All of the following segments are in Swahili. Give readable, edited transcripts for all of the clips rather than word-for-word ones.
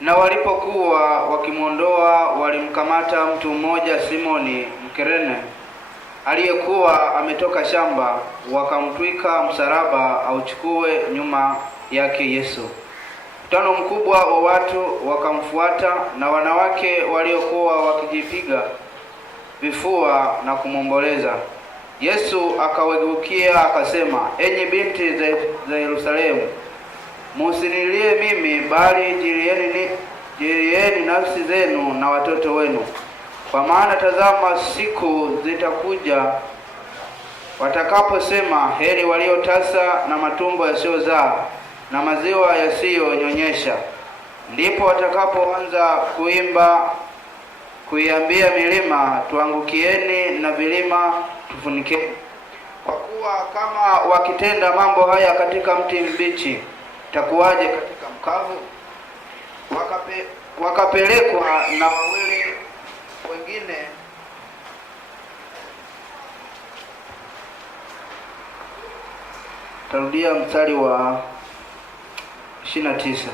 Na walipokuwa wakimwondoa, walimkamata mtu mmoja Simoni Mkirene aliyekuwa ametoka shamba, wakamtwika msalaba auchukue nyuma yake Yesu. Mkutano mkubwa wa watu wakamfuata, na wanawake waliokuwa wakijipiga vifua na kumwomboleza. Yesu akawageukia akasema, enyi binti za Yerusalemu, musinilie mimi, bali jilieni nafsi zenu na watoto wenu. Kwa maana tazama, siku zitakuja watakaposema, heri waliotasa na matumbo yasiyozaa na maziwa yasiyonyonyesha. Ndipo watakapoanza kuiambia milima, tuangukieni, na vilima, tufunikeni. Kwa kuwa kama wakitenda mambo haya katika mti mbichi, itakuwaje katika mkavu? Wakapelekwa na wawili wengine tarudia mstari wa 29.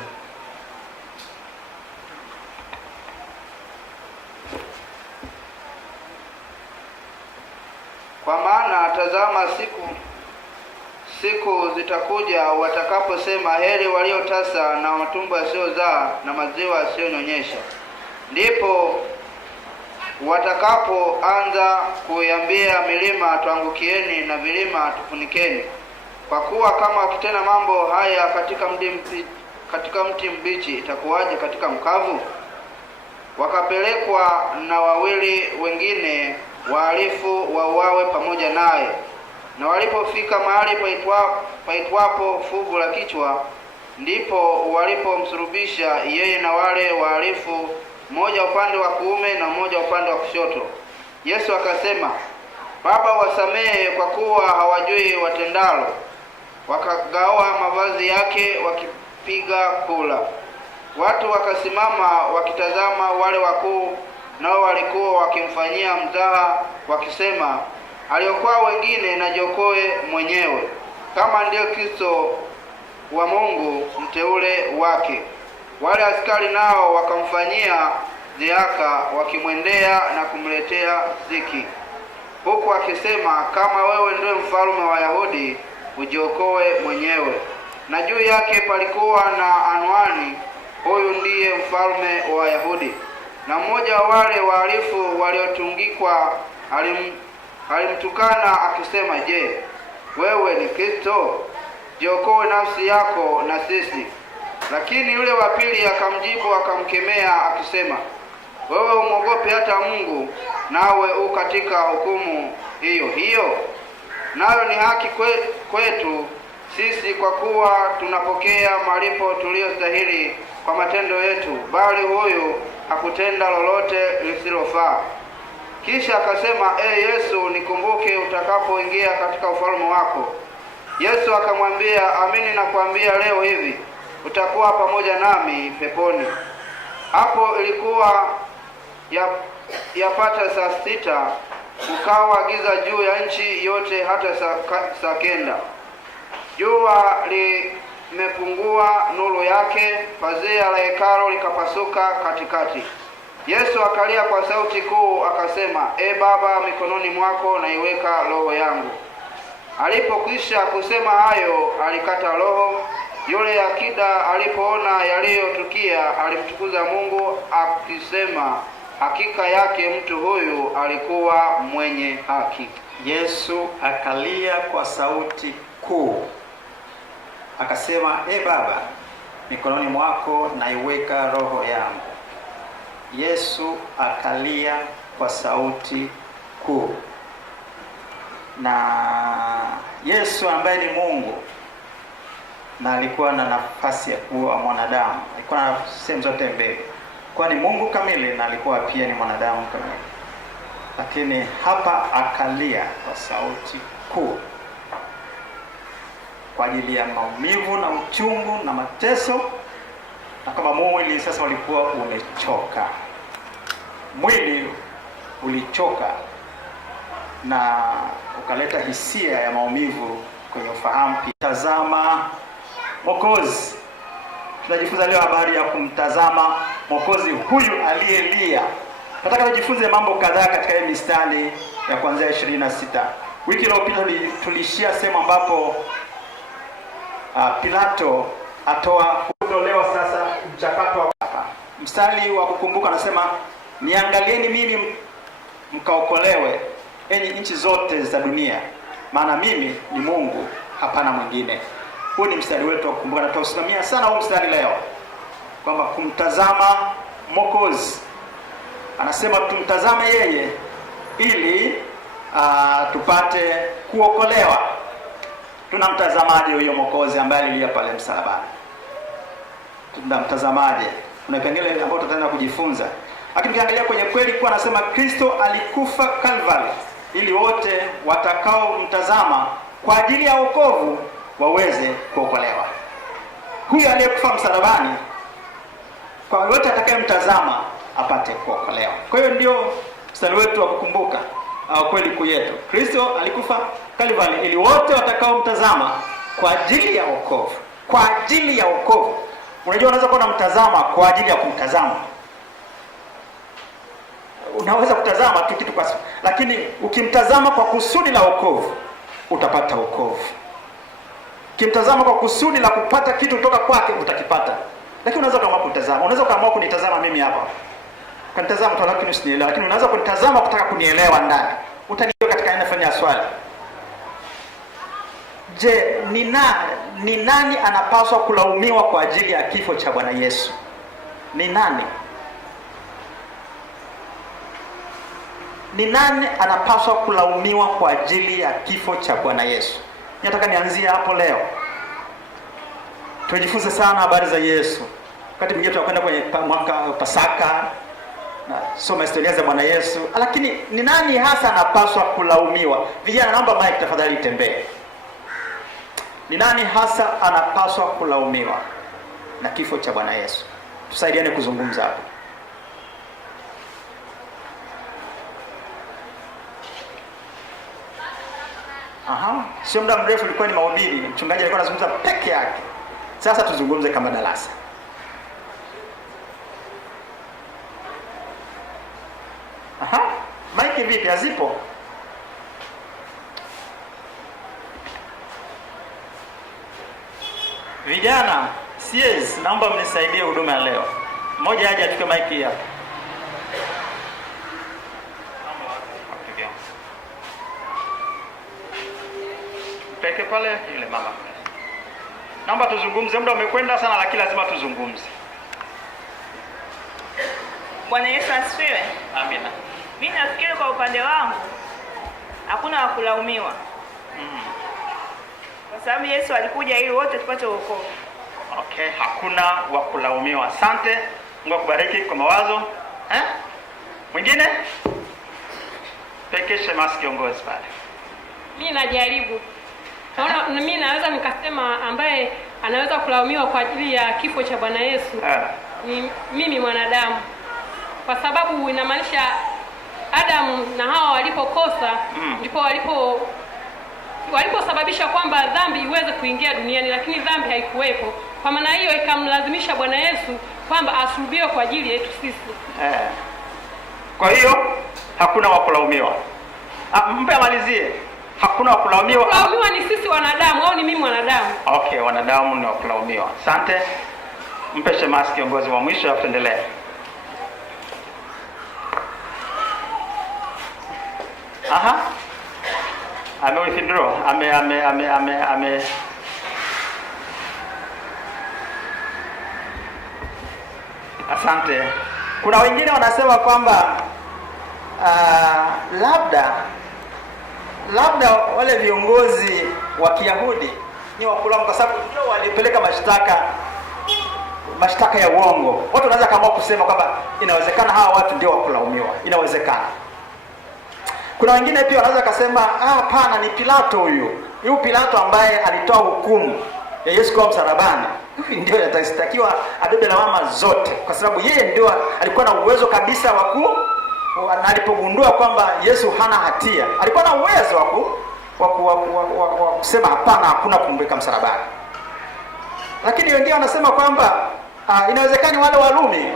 Kwa maana tazama, siku zitakuja watakaposema, heri waliotasa na matumbo yasiyozaa na maziwa yasiyonyonyesha. Ndipo watakapoanza kuiambia milima, tuangukieni, na vilima, tufunikeni. Kwa kuwa kama wakitenda mambo haya katika mti mbichi, itakuwaje katika mkavu? Wakapelekwa na wawili wengine wahalifu wauawe pamoja naye. Na walipofika mahali paitwapo Fuvu la Kichwa, ndipo walipomsulubisha yeye na wale wahalifu, mmoja upande wa kuume na mmoja upande wa kushoto. Yesu akasema, Baba, wasamehe, kwa kuwa hawajui watendalo. Wakagawa mavazi yake wakipiga kula. Watu wakasimama wakitazama. Wale wakuu nao walikuwa wakimfanyia mzaha, wakisema, aliokoa wengine na jiokoe mwenyewe, kama ndiyo Kristo wa Mungu, mteule wake. Wale askari nao wakamfanyia dhihaka, wakimwendea na kumletea ziki, huku akisema, kama wewe ndiye mfalme wa Wayahudi, ujiokoe mwenyewe. Na juu yake palikuwa na anwani, huyu ndiye mfalme wa Wayahudi. Na mmoja wa wale wahalifu waliotungikwa alimtukana akisema, je, wewe ni Kristo? Jiokoe nafsi yako na sisi. Lakini yule wa pili akamjibu akamkemea akisema, wewe umwogope hata Mungu, nawe u katika hukumu hiyo hiyo? Nayo ni haki kwetu sisi, kwa kuwa tunapokea malipo tuliyostahili kwa matendo yetu, bali huyu hakutenda lolote lisilofaa. Kisha akasema, Yesu, nikumbuke utakapoingia katika ufalme wako. Yesu akamwambia, amini nakwambia, leo hivi utakuwa pamoja nami peponi. Hapo ilikuwa yapata saa 6, kukawa giza juu ya nchi yote hata saa 9. Jua limepungua nuru yake, pazia la hekalu likapasuka katikati. Yesu akalia kwa sauti kuu akasema, Baba, mikononi mwako naiweka roho yangu. Alipokwisha kusema hayo, alikata roho. Yule akida alipoona yaliyotukia, alimtukuza Mungu akisema, hakika yake mtu huyu alikuwa mwenye haki. Yesu akalia kwa sauti kuu akasema, Baba, mikononi mwako naiweka roho yangu. Yesu akalia kwa sauti kuu. Na Yesu ambaye ni Mungu na alikuwa na nafasi ya kuwa mwanadamu, alikuwa na sehemu zote mbili, kwa ni Mungu kamili na alikuwa pia ni mwanadamu kamili. Lakini hapa akalia kwa sauti kuu kwa ajili ya maumivu na uchungu na mateso, na kama mwili sasa ulikuwa umechoka. Mwili ulichoka na ukaleta hisia ya maumivu kwenye ufahamu. Tazama Mwokozi Tunajifunza leo habari ya kumtazama Mwokozi huyu aliyelia. Nataka tujifunze mambo kadhaa katika hii mistari ya kuanzia 26. Wiki iliyopita tulishia sehemu ambapo Pilato atoa kutolewa sasa mchakato wa hapa. Mstari wa kukumbuka anasema, niangalieni mimi mkaokolewe enyi nchi zote za dunia, maana mimi ni Mungu, hapana mwingine. Huu ni mstari wetu wa kukumbuka, na tutausimamia sana huu mstari leo, kwamba kumtazama Mwokozi. Anasema tumtazame yeye ili tupate kuokolewa. Tunamtazamaje huyo Mwokozi ambaye alilia pale msalabani? Tunamtazamaje? Kuna vipengele ambavyo tutaenda kujifunza. Lakini kiangalia kwenye kweli kwa anasema Kristo alikufa Calvary ili wote watakao mtazama kwa ajili ya wokovu waweze kuokolewa. Huyu aliyekufa msalabani, kwa yote atakayemtazama apate kuokolewa. Kwa hiyo ndio mstari wetu wa kukumbuka kweli kuu yetu. Kristo alikufa Calvary ili wote watakao mtazama kwa ajili ya wokovu. Kwa ajili ya wokovu. Unajua unaweza kuwa unamtazama kwa ajili ya kumtazama. Unaweza kutazama tu kitu kwa, lakini ukimtazama kwa kusudi la wokovu utapata wokovu. Ukimtazama kwa kusudi la kupata kitu kutoka kwake utakipata. Lakini unaweza kuamua kutazama. Unaweza kuamua kunitazama mimi hapa. Kanitazama tu lakini usinielewa. Lakini unaweza kunitazama kutaka kunielewa ndani. Utanielewa katika nafanya ya swali. Je, ni nani anapaswa kulaumiwa kwa ajili ya kifo cha Bwana Yesu? Ni nani? Ni nani anapaswa kulaumiwa kwa ajili ya kifo cha Bwana Yesu? Nataka nianzie hapo leo. Tujifunze sana habari za Yesu. Wakati mwingine tunakwenda kwenye mwaka Pasaka na soma historia za Bwana Yesu, lakini ni nani hasa anapaswa kulaumiwa? Vijana, naomba mic tafadhali itembee. Ni nani hasa anapaswa kulaumiwa na kifo cha Bwana Yesu? Tusaidiane kuzungumza hapo. Sio muda mrefu ilikuwa ni mahubiri, mchungaji alikuwa anazungumza peke yake. Sasa tuzungumze kama darasa. Maiki vipi, hazipo? Vijana, CS, naomba mnisaidie huduma ya leo. Mmoja aje achukue maiki hapa. Peke pale ile mama. Naomba tuzungumze, muda umekwenda sana lakini lazima tuzungumze. Bwana Yesu asifiwe. Amina. Mimi nafikiri kwa upande wangu hakuna wa kulaumiwa. Kwa sababu Yesu alikuja ili wote tupate wokovu. Okay, hakuna wa kulaumiwa. Asante. Mungu akubariki kwa mawazo. Mwingine? Pekeshe maski kiongozi pale. Mimi najaribu. Naona mimi naweza nikasema ambaye anaweza kulaumiwa kwa ajili ya kifo cha Bwana Yesu ni mimi mwanadamu. Kwa sababu inamaanisha Adamu na Hawa walipokosa ndipo waliposababisha kwamba dhambi iweze kuingia duniani, lakini dhambi haikuwepo. Kwa maana hiyo ikamlazimisha Bwana Yesu kwamba asulubiwe kwa ajili yetu sisi. Kwa hiyo hakuna wa kulaumiwa. Mpe amalizie. Hakuna wa kulaumiwa. Kulaumiwa ni sisi wanadamu au ni mimi mwanadamu? Okay, wanadamu ni wa kulaumiwa. Asante. Mpe shemasi kiongozi wa mwisho aendelee. Withdraw. Asante. Kuna wengine wanasema kwamba labda wale viongozi wa Kiyahudi ni wakulaumu kwa sababu ndio walipeleka mashtaka ya uongo. Watu wanaweza kama kusema kwamba inawezekana hawa watu ndio wakulaumiwa. Inawezekana. Kuna wengine pia wanaweza kusema hapana, ni Pilato huyu. Huyu Pilato ambaye alitoa hukumu ya Yesu kwa msalabani. Ndio atastakiwa abebe lawama zote kwa sababu yeye ndio alikuwa na uwezo kabisa na alipogundua kwamba Yesu hana hatia, alikuwa na uwezo wa kusema hapana, hakuna kumweka msalabani. Lakini wengine wanasema kwamba inawezekana wale Warumi,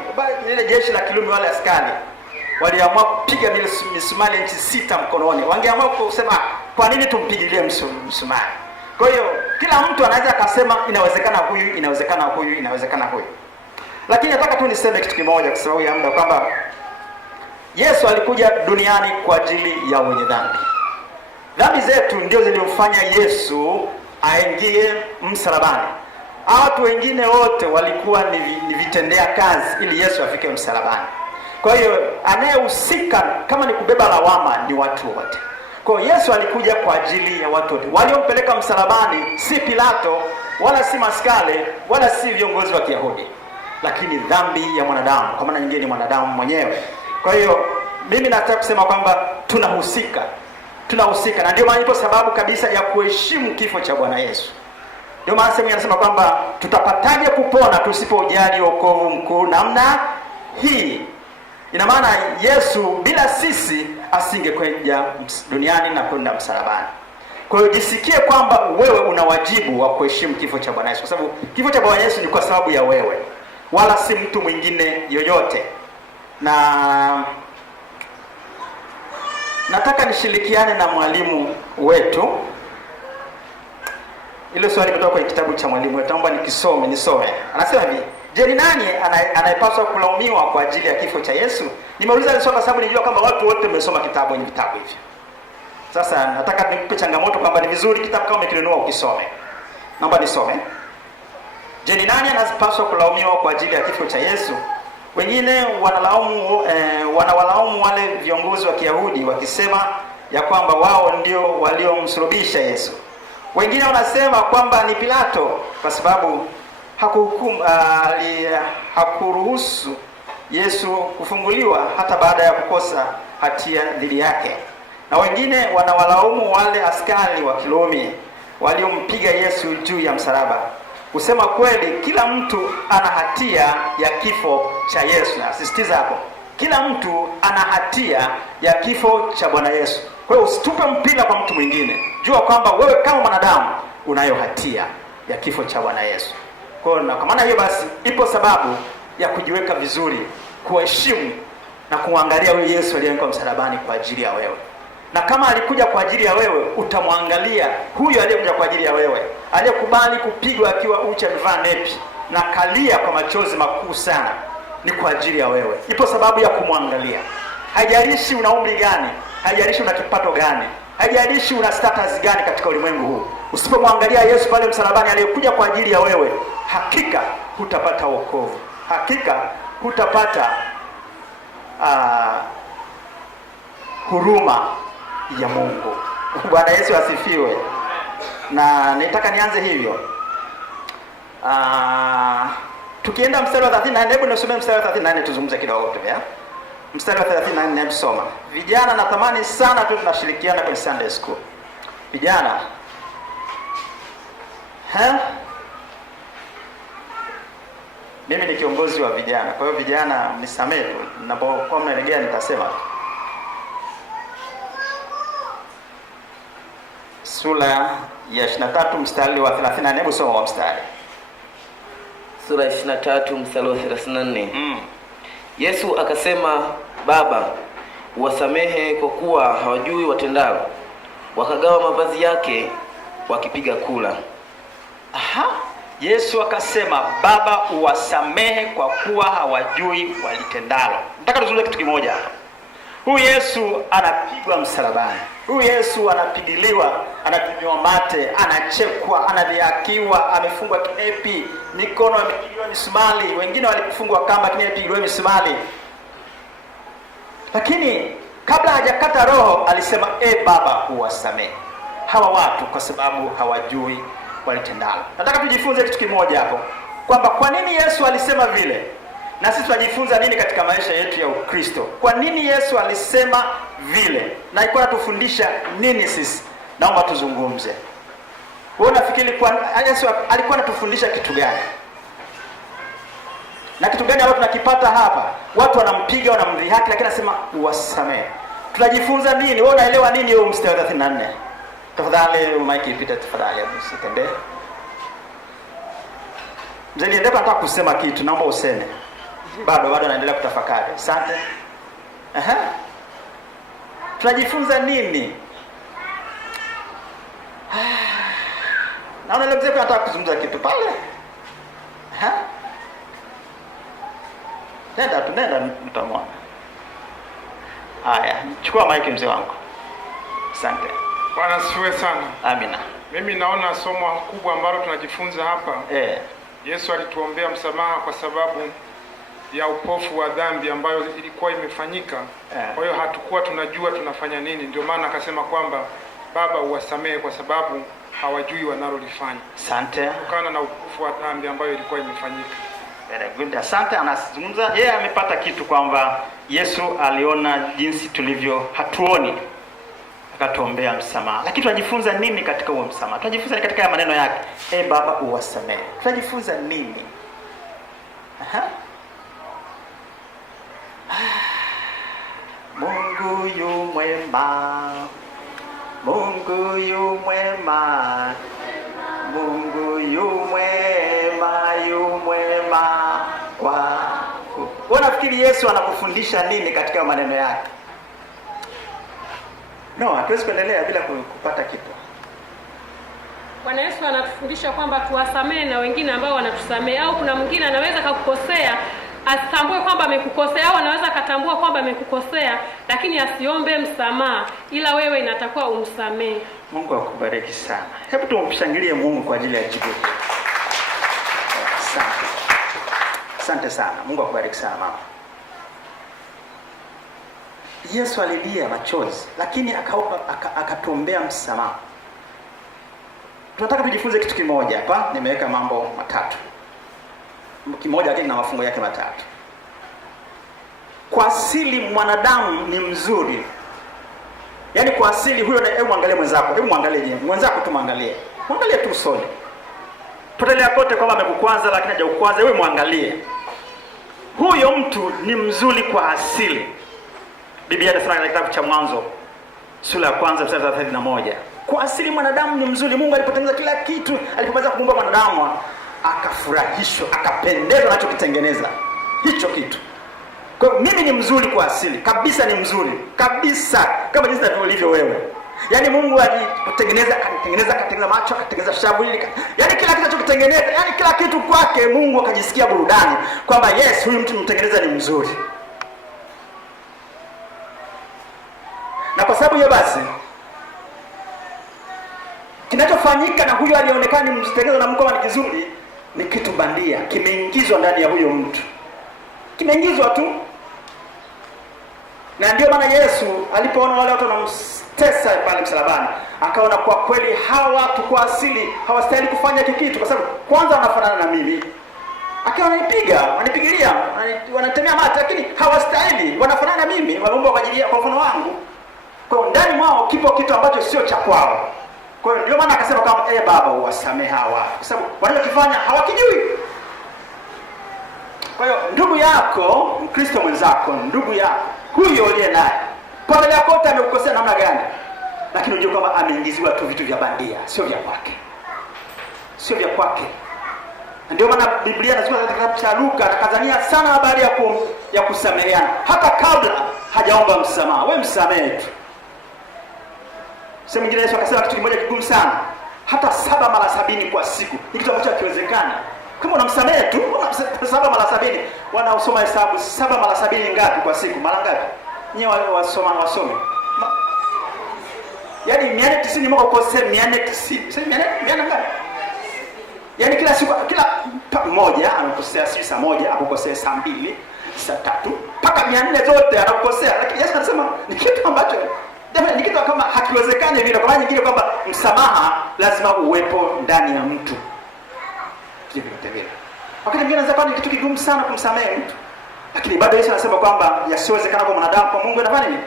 ile jeshi la Kirumi, wale askari waliamua kupiga ile misumari inchi 6 mkononi. Wangeamua kusema kwa nini tumpigilie msumari? Kwa hiyo kila mtu anaweza akasema inawezekana huyu, inawezekana huyu, inawezekana huyu. Lakini nataka tu niseme kitu kimoja kwa sababu ya muda, kwamba Yesu alikuja duniani kwa ajili ya wenye dhambi. Dhambi zetu ndio zilimfanya Yesu aingie msalabani. Watu wengine wote walikuwa ni vitendea kazi ili Yesu afike msalabani. Kwa hiyo anayehusika kama ni kubeba lawama ni watu wote. Kwa hiyo Yesu alikuja kwa ajili ya watu wote. Waliompeleka msalabani si Pilato, wala si maskale, wala si viongozi wa Kiyahudi, lakini dhambi ya mwanadamu, kwa maana nyingine ni mwanadamu mwenyewe. Kwa hiyo mimi nataka kusema kwamba tunahusika, na ndio maana ipo sababu kabisa ya kuheshimu kifo cha Bwana Yesu. Ndio maana sehemu inasema kwamba tutapataje kupona tusipojali wokovu mkuu namna hii. Ina maana Yesu bila sisi asingekuja duniani na kwenda msalabani. Kwa hiyo jisikie kwamba wewe una wajibu wa kuheshimu kifo cha Bwana Yesu, kwa sababu kifo cha Bwana Yesu ni kwa sababu ya wewe, wala si mtu mwingine yoyote. Na nataka nishirikiane na mwalimu wetu. Ile swali limetoka kwenye kitabu cha mwalimu wetu, naomba nisome. Anasema hivi: je, ni nani anayepaswa kulaumiwa kwa ajili ya kifo cha Yesu? Nimeuliza hili swali kwa sababu nijua kwamba watu wote wamesoma kitabu hivi. Sasa nataka nikupe changamoto kwamba ni vizuri kitabu kama umekinunua ukisome. Naomba nisome. Je, ni nani anapaswa kulaumiwa kwa ajili ya kifo cha Yesu? Wengine wanawalaumu wale viongozi wa Kiyahudi wakisema ya kwamba wao ndio waliomsulubisha Yesu. Wengine wanasema kwamba ni Pilato kwa sababu hakuruhusu Yesu kufunguliwa hata baada ya kukosa hatia dhidi yake. Na wengine wanawalaumu wale askari wa Kirumi waliompiga Yesu juu ya msalaba. Kusema kweli, kila mtu ana hatia ya kifo cha Yesu. Nasisitiza hapo, kila mtu ana hatia ya kifo cha Bwana Yesu. Kwa hiyo usitupe mpira kwa mtu mwingine. Jua kwamba wewe kama mwanadamu unayo hatia ya kifo cha Bwana Yesu. Kwa maana hiyo basi, ipo sababu ya kujiweka vizuri, kuheshimu na kuangalia huyo Yesu aliyekuwa msalabani kwa ajili ya wewe. Na kama alikuja kwa ajili ya wewe, utamwangalia huyo aliyekuja kwa ajili ya wewe, aliyekubali kupigwa akiwa uchi, amevaa nepi na kalia kwa machozi makuu sana, ni kwa ajili ya wewe. Ipo sababu ya kumwangalia. Haijalishi una umri gani, haijalishi una kipato gani, haijalishi una status gani katika ulimwengu huu. Usipomwangalia Yesu pale msalabani aliyekuja kwa ajili ya wewe, hakika hutapata wokovu. Hakika hutapata huruma ya Mungu. Bwana Yesu asifiwe. Na nitaka nianze hivyo. Tukienda mstari wa 34, hebu nisome mstari wa 34 tuzungumze kidogo tu ya. Mstari wa 34 tusoma. Vijana, natamani sana tu tunashirikiana kwenye Sunday school. Vijana. Mimi ni kiongozi wa vijana. Kwa hiyo vijana mnisamehe tu. Ninapokuwa mnalegea nitasema. Sura ya 23 mstari wa 34, hebu soma mstari. Sura ya 23 mstari wa 34. Yesu akasema, Baba, wasamehe kwa kuwa hawajui watendalo. Wakagawa mavazi yake wakipiga kula. Yesu akasema, Baba, uwasamehe kwa kuwa hawajui walitendalo. Nataka tuzungumze kitu kimoja hapa. Huyu Yesu anapigwa msalabani. Huyu Yesu anapigiliwa, anapigwa mate, anachekwa, anadhihakiwa, amefungwa kinepi, mikono imepigwa misumari, wengine walifungwa kamba, kinepi imepigwa misumari. Lakini kabla hajakata roho alisema, Baba, uwasamehe hawa watu kwa sababu hawajui walitendalo. Nataka tujifunze kitu kimoja hapo, kwamba kwa nini Yesu alisema vile, na sisi tunajifunza nini katika maisha yetu ya Ukristo. Kwa nini Yesu alisema vile, na alikuwa anatufundisha nini sisi? Naomba tuzungumze. Wewe unafikiri kwa Yesu alikuwa anatufundisha kitu gani? Na kitu gani ambacho tunakipata hapa? Watu wanampiga, wanamdhihaki, lakini anasema uwasamehe. Tunajifunza nini? Wewe unaelewa nini hiyo mstari wa 34? Tafadhali mike ipite tafadhali, usitembee. Mzee Liendeka nataka kusema kitu, naomba useme. Bado naendelea kutafakari. Asante. Tunajifunza nini? Naona mzee anataka kuzungumza kitu pale. Nenda mtamwona. Haya, chukua maiki mzee wangu. Asante. Bwana asifiwe sana. Amina. Mimi naona somo kubwa ambalo tunajifunza hapa. Yesu alituombea msamaha kwa sababu ya upofu wa dhambi ambayo ilikuwa imefanyika. Kwa hiyo hatukuwa tunajua tunafanya nini. Ndio maana akasema kwamba Baba uwasamehe kwa sababu hawajui wanalolifanya. Asante. Kutokana na upofu wa dhambi ambayo ilikuwa imefanyika. Very good. Asante. Anazungumza yeye amepata kitu kwamba Yesu aliona jinsi tulivyo hatuoni, akatuombea msamaha. Lakini tunajifunza nini katika huo msamaha? Tunajifunza katika ya maneno yake, Baba uwasamehe. Tunajifunza nini? Mungu yu mwema. Mungu yu mwema. Mungu yu mwema, yu mwema kwa. Unafikiri Yesu anakufundisha nini katika maneno yake? No, hatuwezi kuendelea bila kupata kitu. Bwana Yesu anatufundisha kwamba tuwasamehe na wengine ambao wanatusamehe, au kuna mwingine anaweza kukukosea, asitambue kwamba amekukosea, au anaweza katambua kwamba amekukosea lakini asiombe msamaha, ila wewe inatakiwa umsamehe. Mungu akubariki sana. Hebu tumshangilie Mungu kwa ajili ya jibu hili. Asante. Asante sana. Mungu akubariki sana mama. Yesu alilia machozi lakini akatuombea msamaha. Tunataka tujifunze kitu kimoja hapa. Nimeweka mambo matatu. Kimoja lakini na mafungo yake matatu. Kwa asili mwanadamu ni mzuri. Yaani kwa asili huyo, hebu muangalie mwenzako. Hebu muangalie yeye. Mwenzako tu muangalie. Muangalie tu usoni. Tutelea kote kwamba amekukwaza lakini hajakukwaza, wewe muangalie. Huyo mtu ni mzuri kwa asili. Biblia inasema katika kitabu cha Mwanzo sura ya 1 mstari wa 31. Kwa asili mwanadamu ni mzuri. Mungu alipotengeneza kila kitu, alipomaliza kuumba mwanadamu, akafurahishwa, akapendezwa anachokitengeneza hicho kitu. Kwa hiyo mimi ni mzuri kwa asili, kabisa ni mzuri, kabisa kama jinsi nilivyo wewe. Yaani Mungu alitengeneza, akatengeneza macho, akatengeneza shavu hili. Yaani kila kitu anachokitengeneza, yaani kila kitu kwake Mungu akajisikia burudani kwamba yes, huyu mtu mtengeneza ni mzuri. Na kwa sababu hiyo basi kinachofanyika na huyo alionekana ni mtengenezo na Mungu kama ni kizuri, ni kitu bandia, kimeingizwa ndani ya huyo mtu. Kimeingizwa tu. Na ndio maana Yesu alipoona wale watu wanamtesa pale msalabani, akaona kwa kweli hawa watu kwa asili hawastahili kufanya kitu, kwa sababu kwanza wanafanana na mimi. Akiwa wanipigilia, wanatemea mate, lakini hawastahili, wanafanana na mimi, waliumbwa kwa ajili ya kwa mfano wangu. Kwa ndani mwao kipo kitu ambacho sio cha kwao. Kwa hiyo ndio maana akasema kama Baba uwasamehe hawa, kwa sababu wanachokifanya hawakijui. Kwa hiyo ndugu yako, Mkristo mwenzako, ndugu yako huyo aliye naye, pale yako kote amekukosea namna gani, lakini unajua kwamba ameingiziwa tu vitu vya bandia, sio vya kwake. Sio vya kwake. Ndio maana Biblia inasema katika kitabu cha Luka, akazania sana habari ya kusameheana hata kabla hajaomba msamaha. Wewe msamehe tu. Sehemu nyingine Yesu akasema kitu kimoja kigumu sana. Hata 7 mara 70 kwa siku. Ni kitu ambacho hakiwezekani. Kama unamsamehe tu, 7 mara 70, wanaosoma hesabu 7 mara 70 ngapi kwa siku? Mara ngapi? Nyie wale wasome. Yaani 490 mwaka ukose 490. Sasa 400 ngapi? Yaani kila siku kila mmoja anakosea saa moja, akukosea saa 2, saa 3, mpaka 400 zote anakosea. Lakini Yesu anasema ni kitu ambacho ni kitu kama hakiwezekani vile. Kwa maana nyingine kwamba msamaha lazima uwepo ndani ya mtu. Wakati mwingine anaweza kuwa ni kitu kigumu sana kumsamehe mtu, lakini bado Yesu anasema kwamba yasiwezekana kwa mwanadamu, kwa Mungu inafanya nini?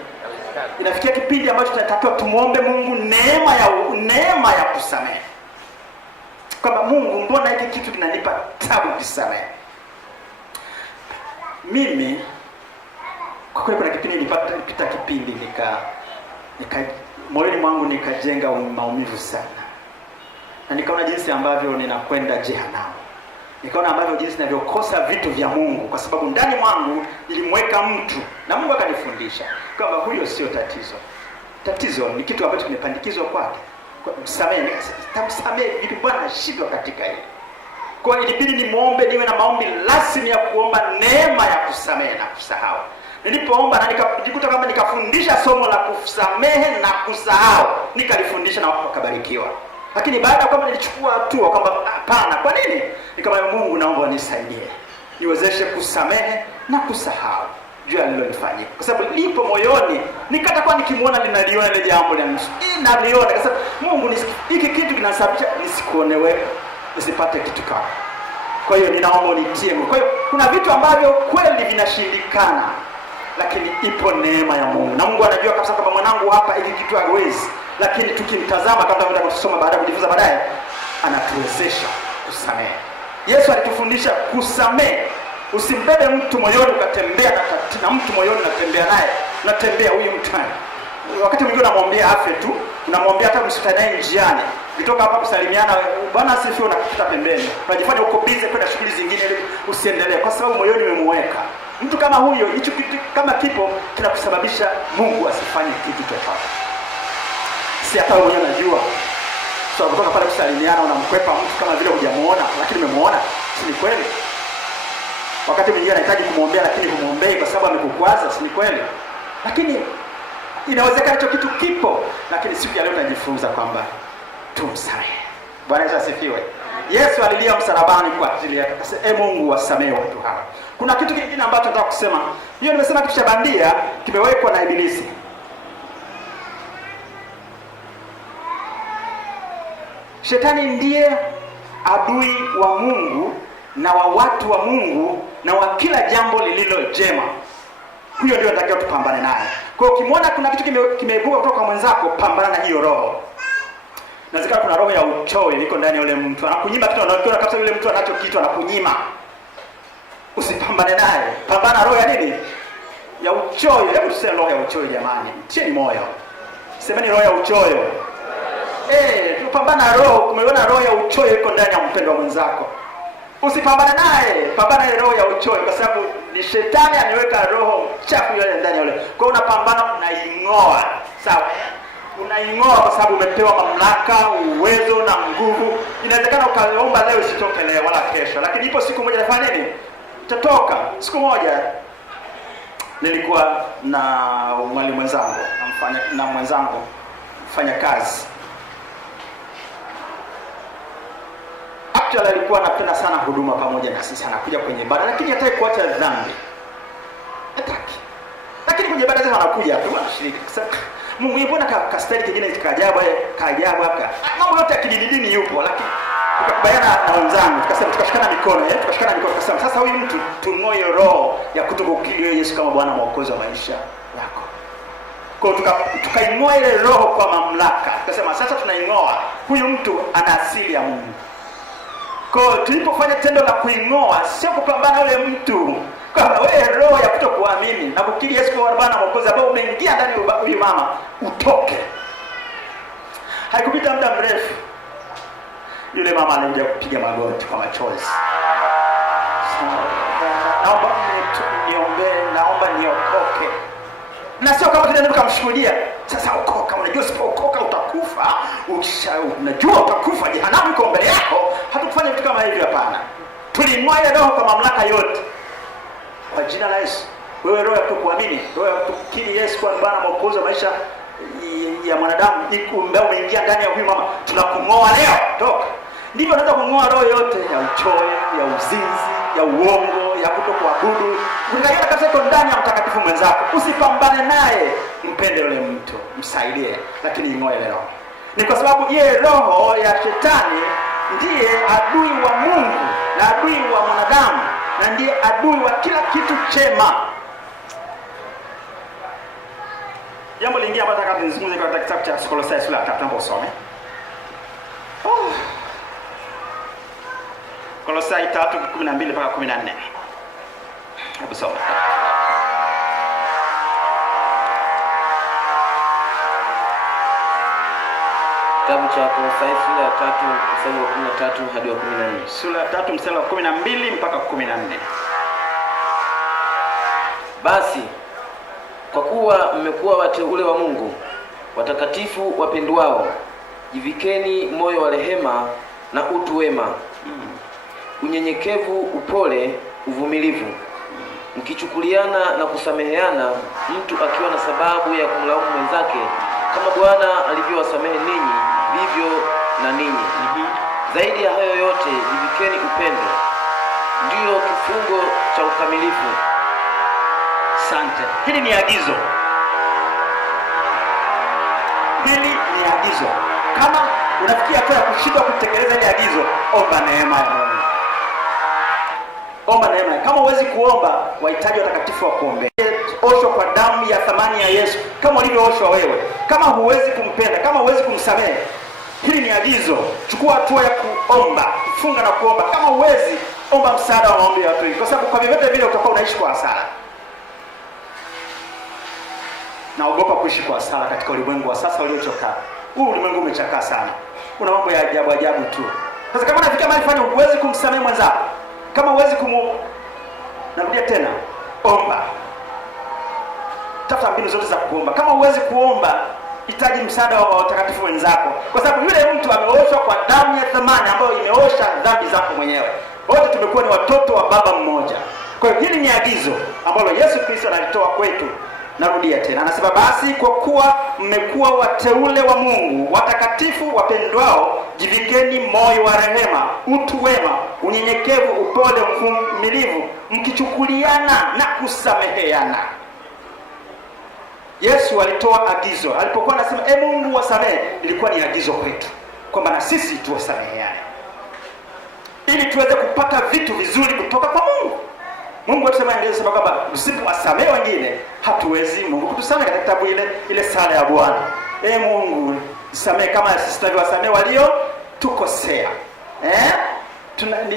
Inafikia kipindi ambacho tunatakiwa tumuombe Mungu neema ya kusamehe. Kwamba Mungu, mbona hiki kitu kinanipa tabu kusamehe? Mimi kwa kweli kuna kipindi nilipita kipindi moyoni mwangu nikajenga maumivu sana. Na nikaona jinsi ambavyo ninakwenda jehanamu. nikaona ambavyo jinsi ninavyokosa vitu vya Mungu, kwa sababu ndani mwangu nilimweka mtu na Mungu akanifundisha kwamba huyo sio tatizo. Tatizo ni kitu ambacho kimepandikizwa kwake. Msamehe, nitamsamehe vipi Bwana, shindwa katika hili. Kwa hiyo ilibidi nimuombe, niwe na maombi rasmi ya kuomba neema ya kusamehe na kusahau. Nilipoomba na nikajikuta kama nikafundisha somo la kusamehe na kusahau, nikalifundisha na watu wakabarikiwa. Lakini baada ya kwamba nilichukua hatua kwamba hapana, kwa nini? Nikamwambia Mungu, naomba unisaidie, niwezeshe kusamehe na kusahau juu alilonifanyia, kwa sababu lipo moyoni. Nikatakuwa nikimuona linaliona ile jambo naliona, kwa sababu Mungu, hiki kitu kinasababisha nisikuone wewe, nisipate kitu kama. Kwa hiyo ninaomba unitie. Kwa hiyo kuna vitu ambavyo kweli vinashindikana, lakini ipo neema ya Mungu, na Mungu anajua kabisa kwamba mwanangu hapa hiki kitu hawezi, lakini tukimtazama kama tunataka kusoma baada ya kujifunza baadaye, anatuwezesha kusamehe. Yesu alitufundisha kusamehe. Usimbebe mtu moyoni ukatembea na mtu moyoni unatembea naye, unatembea huyu mtu naye. Wakati mwingine unamwambia afe tu, unamwambia hata msitane naye njiani. Ukitoka hapa kusalimiana, Bwana asifiwe, unakipita pembeni. Unajifanya uko busy kwenda shughuli zingine ili usiendelee, kwa sababu moyoni umemweka. Mtu kama huyo, hicho kitu kama kipo kinakusababisha Mungu asifanye kitu chochote. Si hata wewe unajua. So kutoka pale kusalimiana unamkwepa mtu kama vile hujamuona, lakini umemuona. Si ni kweli? Wakati mwingine anahitaji kumwombea lakini humwombei kwa sababu amekukwaza, si ni kweli? Lakini inawezekana hicho kitu kipo, lakini siku ya leo tunajifunza kwamba tumsamehe. Bwana Yesu asifiwe. Yesu alilia msalabani kwa ajili yetu. Akasema, Mungu wasamehe watu hawa. Kuna kitu kingine ambacho nataka kusema. Hiyo nimesema kitu cha bandia kimewekwa na Ibilisi. Shetani ndiye adui wa Mungu na wa watu wa Mungu na wa kila jambo lililo jema. Huyo ndio tunatakiwa tupambane naye. Kwa hiyo ukimwona kuna kitu kimeibuka kutoka kwa mwenzako, pambana na hiyo roho. Nazika kuna roho ya uchoyo iko ndani ya yule mtu. Anakunyima kitu, anakiona kabisa yule mtu anacho kitu anakunyima. Usipambane naye. Pambana roho ya nini? Ya uchoyo. Hebu tuseme roho ya uchoyo jamani. Tieni moyo. Semeni roho ya uchoyo. Tupambana roho. Umeona roho ya uchoyo iko ndani ya mpendwa mwenzako. Usipambane naye, pambana ile roho ya uchoyo, kwa sababu ni shetani anaweka roho chafu ile ndani ya yule. Kwa hiyo unapambana, unaing'oa. Sawa? Unaing'oa kwa sababu umepewa mamlaka, uwezo na nguvu. Inawezekana ukaomba leo isitoke leo wala kesho, lakini ipo siku moja nafanya nini? Itatoka. Siku moja nilikuwa na mwalimu mwenzangu, mfanya kazi. Actually alikuwa anapenda sana huduma pamoja na sisi, anakuja kwenye ibada lakini hataki kuacha dhambi. Hataki. Lakini kwenye ibada zao anakuja tu anashiriki. Mungu mbona kastadi kingine kaajabu hapa. Mambo yote ya kidini yupo, lakini tukakubaliana na wenzangu tukasema tukashikana mikono, tukasema sasa huyu mtu tung'oe roho ya kutokukiri Yesu kama Bwana Mwokozi wa maisha yako. Kwa hiyo tukaing'oa ile roho kwa mamlaka. Tukasema sasa tunaing'oa. Huyu mtu ana asili ya Mungu. Kwa tulipofanya tendo la kuing'oa, sio kupambana yule mtu. Kama wewe roho ya kutokuamini na kukiri Yesu kwa Bwana Mwokozi ambao umeingia ndani ya huyu mama, utoke. Haikupita muda mrefu, yule mama alikuja kupiga magoti kwa machozi. Naomba niokoke. Na sio kama tunaenda tukamshuhudia. Sasa okoka, unajua usipookoka utakufa. Unajua utakufa, jehanamu iko mbele yako. Hatukufanya vitu kama hivyo, hapana. Tulimwaga ile roho kwa mamlaka yote. Kwa jina la Yesu. Wewe roho ya kukuamini, roho ya kukiri Yesu kwa Bwana Mwokozi wa maisha ya mwanadamu, umeingia ndani ya huyu mama, tunakung'oa leo, toka. Ndivyo unaweza kung'oa roho yote ya uchoyo, ya uzinzi, ya uongo, ya kutokuabudu. Unajua kabisa iko ndani ya mtakatifu mwenzako. Usipambane naye, mpende yule mtu, msaidie, lakini ing'oe ile roho. Ni kwa sababu yeye roho ya shetani ndiye adui wa Mungu na adui wa mwanadamu na ndiye adui wa kila kitu chema. Jambo lingine ambalo nataka nizungumze katika kitabu cha Kolosai sura ya 3 tunaposoma. Kolosai 3:12 mpaka 14. Hebu soma. Kitabu cha Kolosai sura ya 3 mstari wa 13 hadi wa 14. Sura ya 3 mstari wa 12 mpaka 14. Basi kwa kuwa mmekuwa wateule wa Mungu, watakatifu wapendwao, jivikeni moyo wa rehema na utu wema, unyenyekevu, upole, uvumilivu, mkichukuliana na kusameheana, mtu akiwa na sababu ya kumlaumu mwenzake, kama Bwana alivyowasamehe ninyi, vivyo na ninyi. Zaidi ya hayo yote, jivikeni upendo, ndiyo kifungo cha ukamilifu. Asante. Hili ni agizo. Hili ni agizo. Kama unafikia hatua ya kushindwa kutekeleza ile agizo, omba neema ya Mungu. Omba neema. Kama huwezi kuomba, wahitaji watakatifu wa kuombea. Oshwa kwa damu ya thamani ya Yesu, kama ulivyooshwa wewe. Kama huwezi kumpenda, kama huwezi kumsamehe, hili ni agizo. Chukua hatua ya kuomba, kufunga na kuomba. Kama huwezi, omba msaada wa maombi ya watu wengi, kwa sababu kwa vyovyote vile utakuwa unaishi kwa hasara. Naogopa kuishi kwa hasara katika ulimwengu wa sasa uliochoka. Huu ulimwengu umechakaa sana. Kuna mambo ya ajabu ajabu tu. Sasa kama unafikia mahali fanya huwezi kumsamehe mwenzako, kama huwezi narudia tena, omba. Tafuta mbinu zote za kuomba. Kama huwezi kuomba, hitaji msaada wa watakatifu wenzako, kwa sababu yule mtu ameoshwa kwa damu ya thamani ambayo imeosha dhambi zako mwenyewe. Wote tumekuwa ni watoto wa baba mmoja. Kwa hiyo hili ni agizo ambalo Yesu Kristo analitoa kwetu. Narudia tena, anasema basi kwa kuwa mmekuwa wateule wa Mungu, watakatifu wapendwao, jivikeni moyo wa rehema, utu wema, unyenyekevu, upole, uvumilivu, mkichukuliana na kusameheana. Yesu alitoa agizo. Alipokuwa anasema Mungu wasamehe, ilikuwa ni agizo kwetu kwamba na sisi tuwasameheane, ili tuweze kupata vitu vizuri kutoka kwa Mungu. Mungu atusema angesema kwamba usipowasamehe wengine, hatuwezi Mungu kutusamehe. Katika kitabu ile sala ya Bwana, Mungu samehe kama sisi tunavyowasamehe walio tukosea.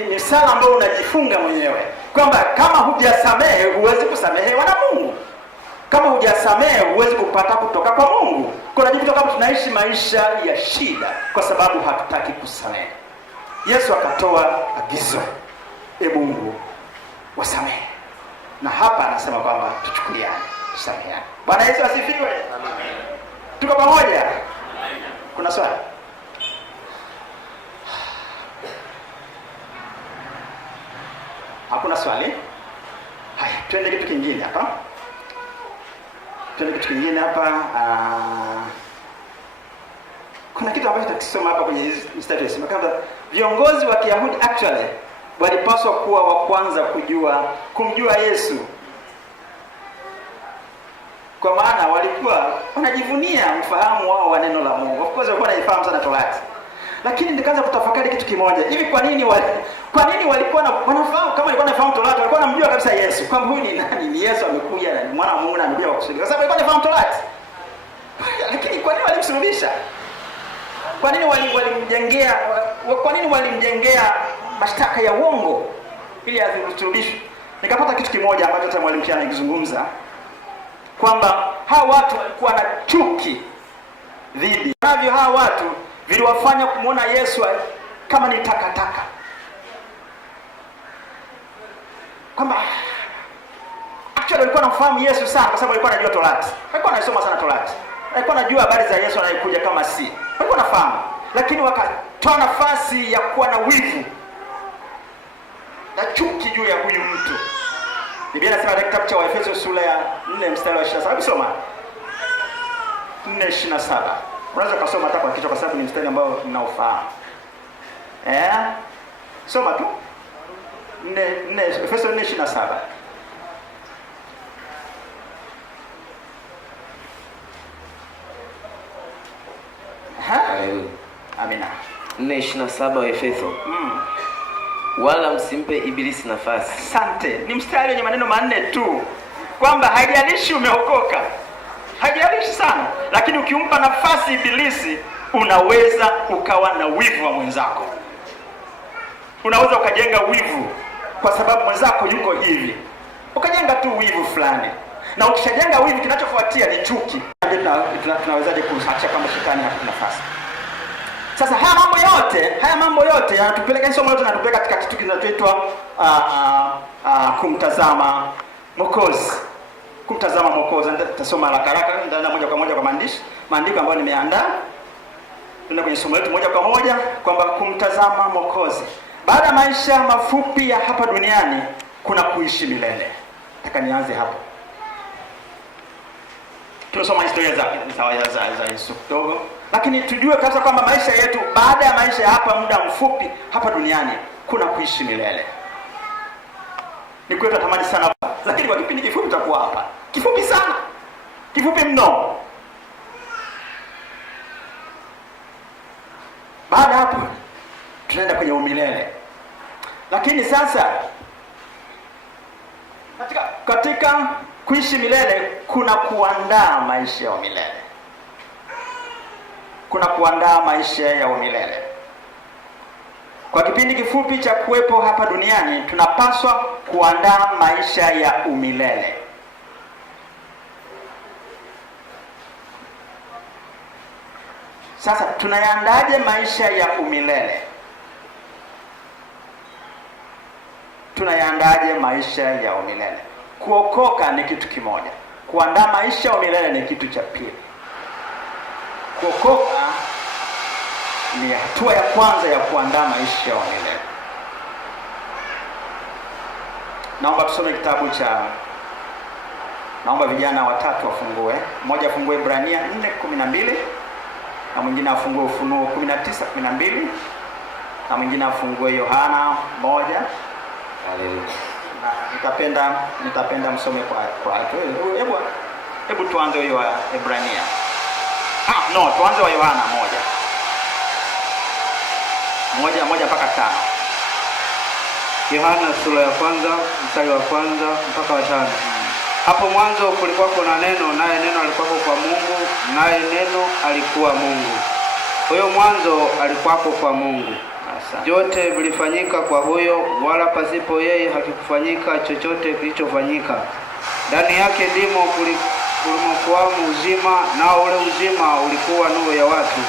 Ni sala ambayo unajifunga mwenyewe kwamba kama hujasamehe huwezi kusamehewa na Mungu. Kama hujasamehe huwezi kupata kutoka kwa Mungu. Kwa hiyo kama tunaishi maisha ya shida kwa sababu hatutaki kusamehe. Yesu akatoa agizo, Mungu wasamehe. Na hapa anasema kwamba tuchukuliane, tusameheane. Bwana Yesu asifiwe. Amen. Tuko pamoja? Amen. Kuna swali? Hakuna swali? Haya, twende kitu kingine hapa. Kuna kitu ambacho tutakisoma hapa kwenye mstari unasema kwamba viongozi wa Kiyahudi actually walipaswa kuwa wa kwanza kumjua Yesu, kwa maana walikuwa wanajivunia mfahamu wao wa neno la Mungu. Of course walikuwa wanaifahamu sana Torati, lakini nikaanza kutafakari kitu kimoja. Hivi kwa nini walikuwa wanafahamu? Kama walikuwa wanafahamu Torati, walikuwa wanamjua kabisa Yesu kwamba huyu ni nani, ni Yesu amekuja na ni mwana wa Mungu na amekuja kwa kusudi, kwa sababu walikuwa wanafahamu Torati. Lakini kwa nini walimsulubisha? Kwa nini walimjengea mashtaka ya uongo ili asulubishwe? Nikapata kitu kimoja ambacho hata mwalimu Kiana anakizungumza kwamba hawa watu walikuwa na chuki dhidi. Navyo hawa watu viliwafanya kumuona Yesu kama ni takataka. Kwamba actually walikuwa wanamfahamu Yesu sana kwa sababu walikuwa wanajua Torati. Walikuwa wanasoma sana Torati. Walikuwa wanajua habari za Yesu anayekuja kama si. Walikuwa wanafahamu. Lakini wakatoa nafasi ya kuwa na wivu na chuki juu ya huyu mtu. Biblia inasema katika kitabu cha Waefeso sura ya 4 mstari wa 27. Soma 4:27. Unaweza kusoma hata kwa kichwa kwa sababu ni mstari ambao mnaofahamu. Soma tu. Efeso 4:27. Amina. 4:27 wa Efeso. Wala msimpe ibilisi nafasi. Asante. Ni mstari wenye maneno manne tu, kwamba haijalishi umeokoka, haijalishi sana, lakini ukimpa nafasi ibilisi, unaweza ukawa na wivu wa mwenzako. Unaweza ukajenga wivu kwa sababu mwenzako yuko hivi, ukajenga tu wivu fulani, na ukishajenga wivu kinachofuatia ni chuki. Tunawezaje kuacha kama shetani hapa nafasi? Sasa haya mambo yote yanatupeleka, somo lote linatupeleka katika kitu kinachoitwa kumtazama Mwokozi. Kumtazama Mwokozi. Nitasoma haraka ndio moja kwa moja kwa maandiko ambayo nimeandaa. Tunaenda kwenye somo letu moja kwa moja kwamba kumtazama Mwokozi. Baada ya maisha mafupi ya hapa duniani kuna kuishi milele. Nataka nianze hapo. Tunasoma historia za Yesu kidogo, lakini tujue kabisa kwamba maisha yetu baada ya maisha ya hapa muda mfupi hapa duniani kuna kuishi milele. Ni kwetu natamani sana, lakini kwa kipindi kifupi tutakuwa hapa. Kifupi sana. Kifupi mno. Baada hapo tunaenda kwenye umilele. Lakini sasa katika kuishi milele kuna kuandaa maisha ya umilele. Kuna kuandaa maisha ya umilele. Kwa kipindi kifupi cha kuwepo hapa duniani tunapaswa kuandaa maisha ya umilele. Sasa tunayaandaje maisha ya umilele? Tunayaandaje maisha ya umilele? Kuokoka ni kitu kimoja. Kuandaa maisha ya umilele ni kitu cha pili. Kuokoka ni hatua ya kwanza ya kuandaa maisha ya umilele. Naomba tusome kitabu cha, naomba vijana watatu wafungue. Mmoja afungue Ibrania 4:12, na mwingine afungue Ufunuo 19:12, na mwingine afungue Yohana 1. Na nitapenda msome kwa hebu tuanze hiyo wa Ibrania. Tuanze wa Yohana 1 mpaka 5. Yohana sura ya kwanza mstari wa kwanza mpaka wa 5. Hapo mwanzo kulikuwa na neno, naye neno alikuwa kwa Mungu, naye neno alikuwa Mungu. Huyo mwanzo alikuwa kwa Mungu. Vyote vilifanyika kwa huyo, wala pasipo yeye hakikufanyika chochote kilichofanyika. Ndani yake ndimo kulimokuwa uzima, nao ule uzima ulikuwa nuru ya watu.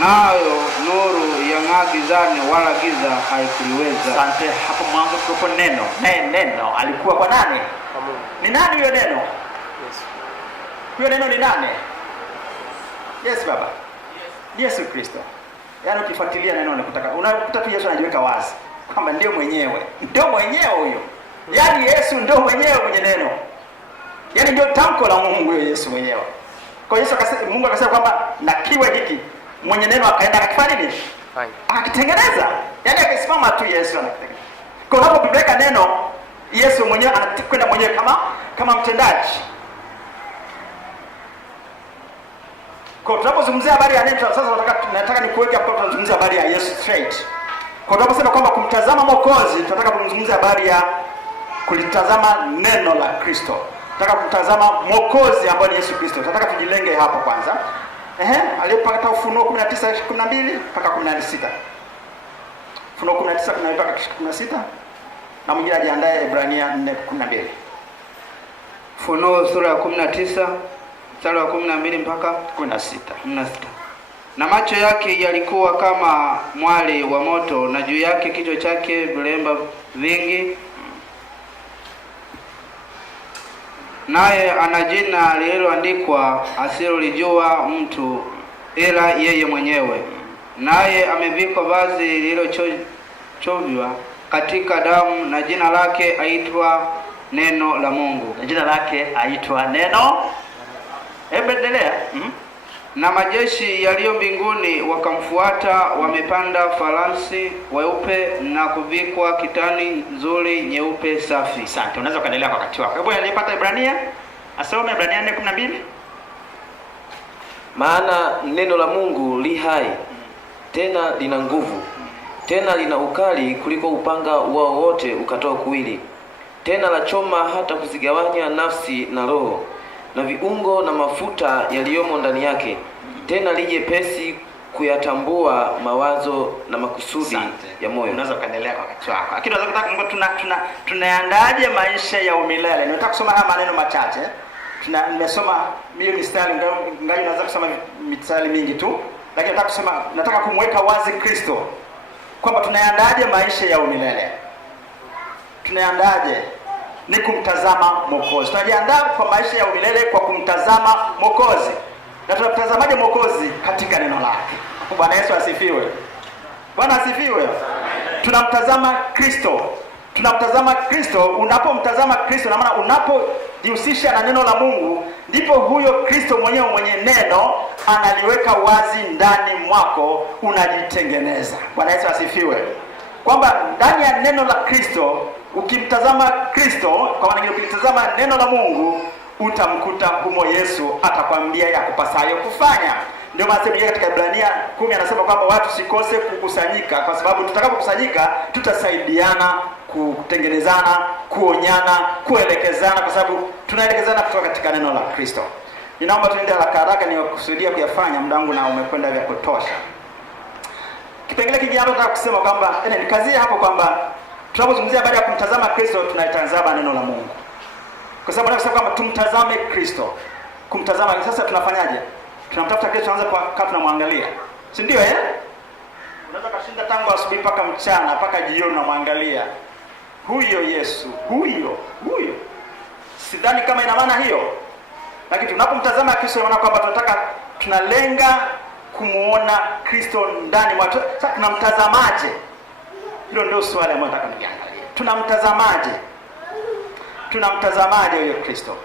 Nayo nuru yang'aa gizani, wala giza haikuliweza. Asante. Hapo mwanzo kulikuwa neno. Neno alikuwa kwa nani? Kwa Mungu. Ni nani huyo neno? Yesu. Huyo neno ni nani? Yes baba. Yesu Kristo. Yaani ukifuatilia neno unakuta tu Yesu anajiweka wazi kwamba ndio mwenyewe. Ndio mwenyewe huyo. Yaani Yesu ndio mwenyewe mwenye neno. Yaani ndio tamko la Mungu huyo Yesu mwenyewe. Kwa Yesu akasema, Mungu akasema kwamba na kiwe hiki mwenye neno akaenda akifanya nini? Akitengeneza. Yaani akisimama tu Yesu anatengeneza. Kwa hapo Biblia neno Yesu mwenyewe anakwenda mwenyewe kama mtendaji. Kwa tunapozungumzia habari ya neno sasa nataka nikuweke hapo, tunazungumzia habari ya Yesu straight. Kwa tunaposema kwamba kumtazama Mwokozi, tunataka kuzungumzia habari ya kulitazama neno la Kristo. Tunataka kutazama Mwokozi ambaye ni Yesu Kristo. Tunataka tujilenge hapo kwanza. Aliyepata Ufunuo 19:12 mpaka 16. Ufunuo 19:12 mpaka 16. Na mwingine ajiandae Ibrania 4:12. Ufunuo sura ya 19 mstari wa 12 mpaka 16. Na macho yake yalikuwa kama mwali wa moto, na juu yake kichwa chake vilemba vingi. Naye ana jina lililoandikwa asilolijua mtu ila yeye mwenyewe. Naye amevikwa vazi lililochoviwa katika damu, na jina lake aitwa Neno la Mungu. Na jina lake aitwa Neno. Endelea. Na majeshi yaliyo mbinguni wakamfuata, wamepanda farasi weupe na kuvikwa kitani nzuri nyeupe safi. Asante. Unaweza kuendelea kwa wakati wako. Hebu alipata Ibrania. Asome Ibrania 4:12. Maana neno la Mungu li hai, tena lina nguvu, tena lina ukali kuliko upanga wao wote ukatao kuwili, tena la choma hata kuzigawanya nafsi na roho na viungo na mafuta yaliyomo ndani yake, tena lije pesi kuyatambua mawazo na makusudi ya moyo. Unaweza kuendelea kwa wakati wako. Lakini tunaandaje maisha ya umilele? Nataka kusoma haya maneno machache. Nimesoma hiyo mistari, ngai naweza kusoma mistari mingi tu, lakini nataka kumweka wazi Kristo kwamba tunaandaje maisha ya umilele. Tunaandaje? Ni kumtazama Mwokozi. Tunajiandaa kwa maisha ya umilele kwa kumtazama Mwokozi. Na tunamtazamaje Mwokozi? Katika neno lake. Bwana Yesu asifiwe. Bwana asifiwe. Tunamtazama Kristo. Tunamtazama Kristo. Unapomtazama Kristo, na maana unapojihusisha na neno la Mungu, ndipo huyo Kristo mwenyewe mwenye neno analiweka wazi ndani mwako, unajitengeneza. Bwana Yesu asifiwe. Kwamba ndani ya neno la Kristo, ukimtazama Kristo, kwa maana ukimtazama neno la Mungu, utamkuta humo Yesu, atakwambia ya kupasayo kufanya. Ndio maana katika Ibrania 10 anasema kwamba watu sikose kukusanyika, kwa sababu tutakapokusanyika tutasaidiana, kutengenezana, kuonyana, kuelekezana, kwa sababu tunaelekezana kutoka katika neno la Kristo. Ninaomba tuende haraka niwakusudia kuyafanya, muda wangu na umekwenda vya kutosha. Kipengele kingine hapo nataka kusema kwamba nikazie hapo kwamba tunapozungumzia baada ya kumtazama Kristo, tunalitazama neno la Mungu. Kwa sababu tunasema kwamba tumtazame Kristo. Kumtazama sasa tunafanyaje? Tunamtafuta Kristo, tunaanza kwa tunamwangalia. Si ndio Unaweza kashinda tangu asubuhi mpaka mchana mpaka jioni unamwangalia. Huyo Yesu, huyo. Sidhani kama ina maana hiyo. Lakini tunapomtazama Kristo, maana kwamba tunalenga kumuona Kristo ndani mwetu. Sasa tunamtazamaje? Hilo ndio swali ambalo nataka niangalie. Tunamtazamaje? Tunamtazamaje huyo Kristo?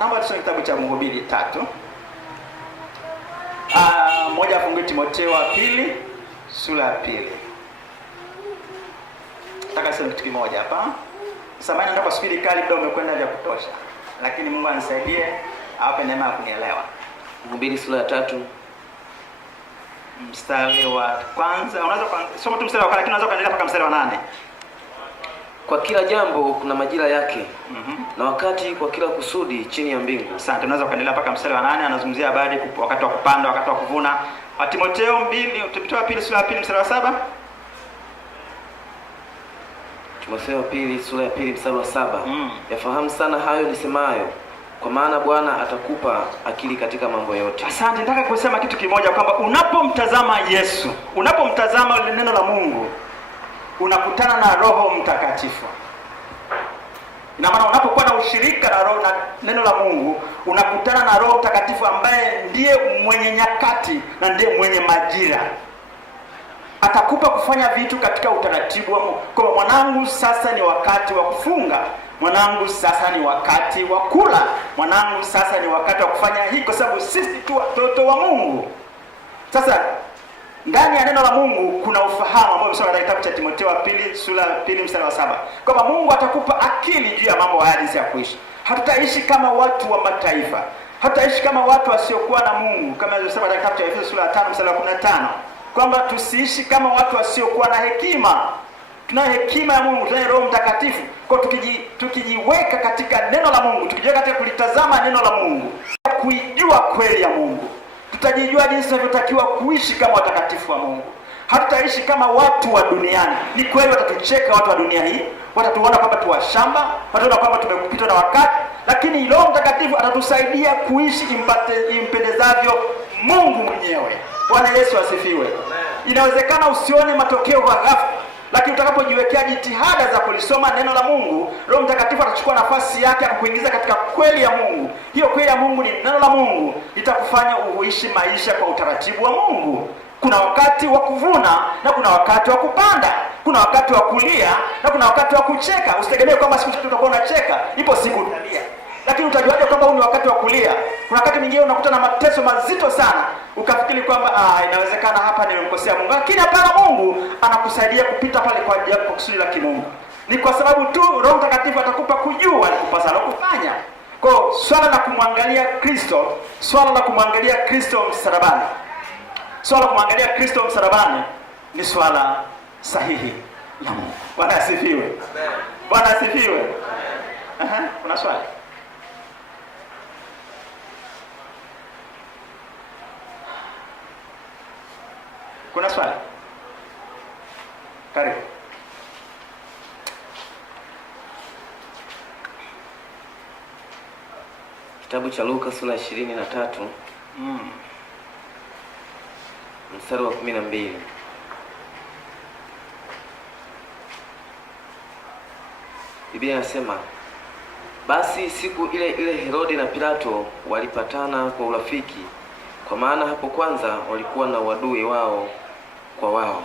Naomba tusome kitabu cha Mhubiri 3. Moja afungue Timotheo wa 2 sura ya 2. Nataka niseme kitu kimoja hapa. Samahani ndio kwa spidi kali, muda umekwenda vya kutosha. Lakini Mungu anisaidie, awape neema ya kunielewa. Mhubiri sura ya 3 mstari wa kwanza. Unaweza kusoma tu mstari wa kwanza, lakini unaweza kuendelea mpaka mstari wa 8. Kwa kila jambo kuna majira yake, na wakati kwa kila kusudi chini ya mbingu. Asante. Unaweza kuendelea mpaka mstari wa 8, anazungumzia habari wakati wa kupanda, wakati wa kuvuna. Timotheo 2 sura ya 2 mstari wa 7. Timotheo 2 sura ya 2 mstari wa 7. Yafahamu sana hayo nisemayo, kwa maana Bwana atakupa akili katika mambo yote. Asante. Nataka kusema kitu kimoja kwamba unapomtazama Yesu, unapomtazama neno la Mungu, unakutana na Roho Mtakatifu. Ina maana unapokuwa na ushirika na Roho na neno la Mungu, unakutana na Roho Mtakatifu ambaye ndiye mwenye nyakati na ndiye mwenye majira. Atakupa kufanya vitu katika utaratibu wa Mungu. Kwa mwanangu, sasa ni wakati wa kufunga. Mwanangu, sasa ni wakati wa kula. Mwanangu, sasa ni wakati wa kufanya hii, kwa sababu sisi tu watoto wa Mungu. Sasa ndani ya neno la Mungu kuna ufahamu ambao umesoma katika kitabu cha Timotheo wa 2 sura ya 2 mstari wa 7. Kwamba Mungu atakupa akili juu ya mambo haya jinsi ya kuishi. Hatutaishi kama watu wa mataifa. Hatutaishi kama watu wasiokuwa na Mungu, kama alivyosema katika kitabu cha Efeso sura ya 5 mstari wa 15. Kwamba tusiishi kama watu wasiokuwa na hekima. Tunayo hekima ya Mungu, tunayo Roho Mtakatifu. Kwa tukijiweka katika neno la Mungu, tukijiweka katika kulitazama neno la Mungu, kuijua kweli ya Mungu, tutajijua jinsi tunavyotakiwa kuishi kama watakatifu wa Mungu. Hatutaishi kama watu wa duniani. Ni kweli watatucheka watu wa dunia hii, watatuona kwamba tu washamba, watatuona kwamba tumekupitwa na wakati, lakini Roho Mtakatifu atatusaidia kuishi impendezavyo Mungu mwenyewe. Bwana Yesu asifiwe. Inawezekana usione matokeo kwa ghafla, lakini utakapojiwekea jitihada za kulisoma neno la Mungu, Roho Mtakatifu atachukua nafasi yake kukuingiza katika kweli ya Mungu. Hiyo kweli ya Mungu ni neno la Mungu, litakufanya uishi maisha kwa utaratibu wa Mungu. Kuna wakati wa kuvuna na kuna wakati wa kupanda. Kuna wakati wa kulia na kuna wakati wa kucheka. Usitegemee kwamba siku zote utakuwa unacheka. Ipo siku utalia. Lakini utajuaje kwamba huu ni wakati wa kulia? Kuna wakati mwingine unakuta na mateso mazito sana, ukafikiri kwamba inawezekana hapa nimemkosea Mungu. Lakini hapana, Mungu anakusaidia kupita pale kwa ajili ya kusudi la kimungu. Ni kwa sababu tu Roho Mtakatifu atakupa kujua alikupasa kufanya. Kwa swala la kumwangalia Kristo, swala la kumwangalia Kristo msalabani, swala la kumwangalia Kristo msalabani ni swala sahihi la Mungu. Bwana asifiwe. Amen. Bwana asifiwe. Amen. Kuna swali? Kuna swali? Karibu. Kitabu cha Luka sura 23 mstari wa 12. Biblia inasema, basi siku ile ile Herode na Pilato walipatana kwa urafiki, kwa maana hapo kwanza walikuwa na uadui wao kwa wao.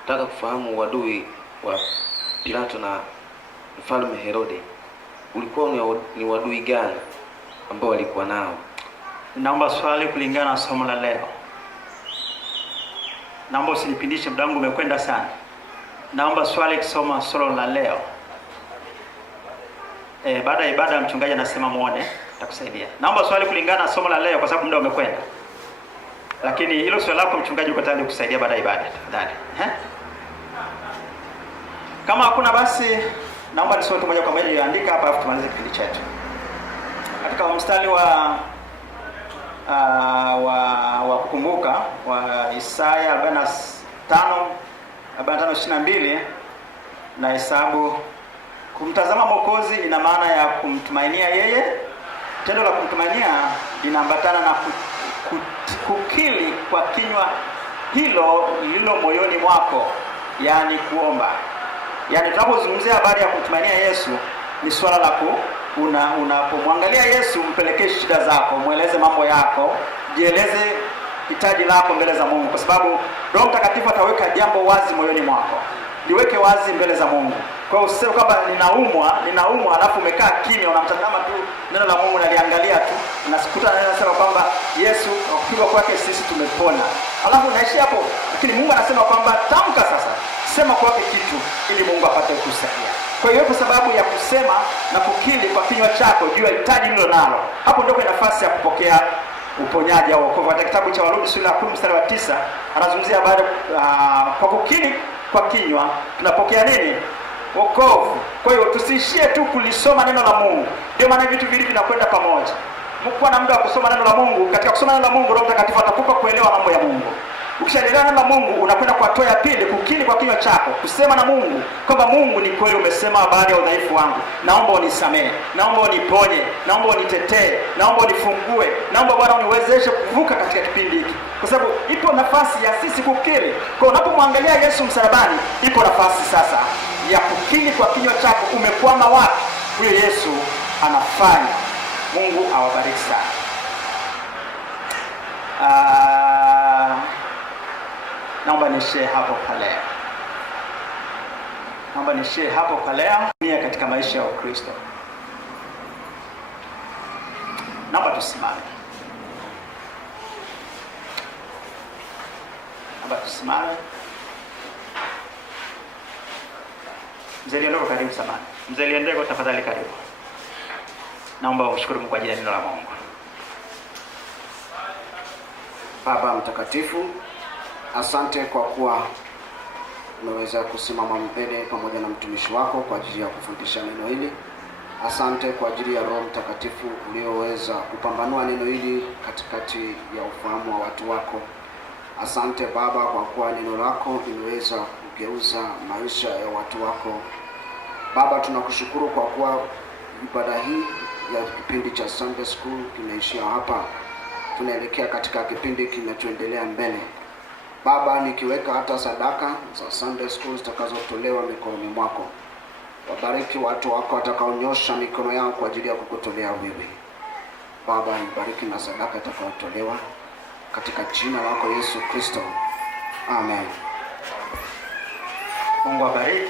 Nataka kufahamu uadui wa Pilato na mfalme Herode ulikuwa ni uadui gani ambao walikuwa nao? Naomba swali kulingana na somo la leo. Naomba usinipindishe, muda wangu umekwenda sana. Naomba swali kusoma somo la leo. Baada ya ibada mchungaji anasema muone, nitakusaidia. Naomba swali kulingana na somo la leo kwa sababu muda umekwenda. Lakini hilo swali lako mchungaji uko tayari kukusaidia baada ya ibada, tafadhali. Kama hakuna basi naomba nisome moja kwa moja andika hapa afu tumalize kipindi chetu. Katika mstari wa kukumbuka wa Isaya 45:22 na Hesabu, kumtazama Mwokozi ina maana ya kumtumainia yeye. Tendo la kumtumainia linaambatana na kukiri kwa kinywa hilo lililo moyoni mwako, yani kuomba. Yani tunapozungumzia habari ya kumtumainia Yesu ni swala la unapomwangalia Yesu, mpelekee shida zako, mueleze mambo yako, jieleze hitaji lako mbele za Mungu, kwa sababu Roho Mtakatifu ataweka jambo wazi moyoni mwako. Liweke wazi mbele za Mungu. Kwa hiyo usiseme kwamba ninaumwa alafu umekaa kimya unamtazama tu neno la Mungu naliangalia tu. Unasikuta anasema kwamba Yesu kupigwa kwake sisi tumepona. Alafu unaishi hapo, lakini Mungu anasema kwamba tamka sasa. Sema kwake kitu ili Mungu apate kukusaidia. Kwa hiyo kwa sababu ya kusema na kukiri kwa kinywa chako juu ya hitaji hilo nalo, hapo ndio kwa nafasi ya kupokea uponyaji au wokovu. Katika kitabu cha Warumi sura ya 10 mstari wa 9 anazungumzia habari kwa kukiri kwa kinywa tunapokea nini? Wokovu. Kwa hiyo tusiishie tu kulisoma neno la Mungu. Ndio maana vitu vile vinakwenda pamoja. Mkuwa na muda wa kusoma neno la Mungu. Katika kusoma neno la Mungu Roho Mtakatifu atakupa kuelewa mambo ya Mungu. Ukishaelewa neno la Mungu unakwenda kwa hatua ya pili, kukiri kwa kinywa chako, kusema na Mungu kwamba Mungu ni kweli umesema habari ya udhaifu wangu. Naomba unisamehe, naomba uniponye, naomba unitetee, naomba unifungue, naomba Bwana uniwezeshe kuvuka katika kipindi hiki. Kwa sababu ipo nafasi ya sisi kukiri. Kwa unapomwangalia Yesu msalabani, ipo nafasi sasa ya kukiri kwa kinywa chako umekwama wapi. Huyo Yesu anafanya. Mungu awabariki sana. Naomba nishie hapo kwa leo. Nia katika maisha ya Ukristo. Naomba tusimame. Mzee Liendeko karibu samani. Mzee Liendeko tafadhali karibu. Naomba ushukuru Mungu kwa ajili ya neno la Mungu. Baba mtakatifu, asante kwa kuwa umeweza kusimama mbele pamoja na mtumishi wako kwa ajili ya kufundisha neno hili. Asante kwa ajili ya Roho Mtakatifu ulioweza kupambanua neno hili katikati ya ufahamu wa watu wako. Asante Baba kwa kuwa neno lako limeweza kugeuza maisha ya watu wako. Baba, tunakushukuru kwa kuwa ibada hii ya kipindi cha Sunday School kimeishia hapa. Tunaelekea katika kipindi kinachoendelea mbele. Baba, nikiweka hata sadaka za Sunday School zitakazotolewa mikononi mwako. Wabariki watu wako watakaonyosha mikono yao kwa ajili ya kukutolea wewe. Baba, ibariki na sadaka itakayotolewa katika jina lako Yesu Kristo. Amen. Mungu abariki.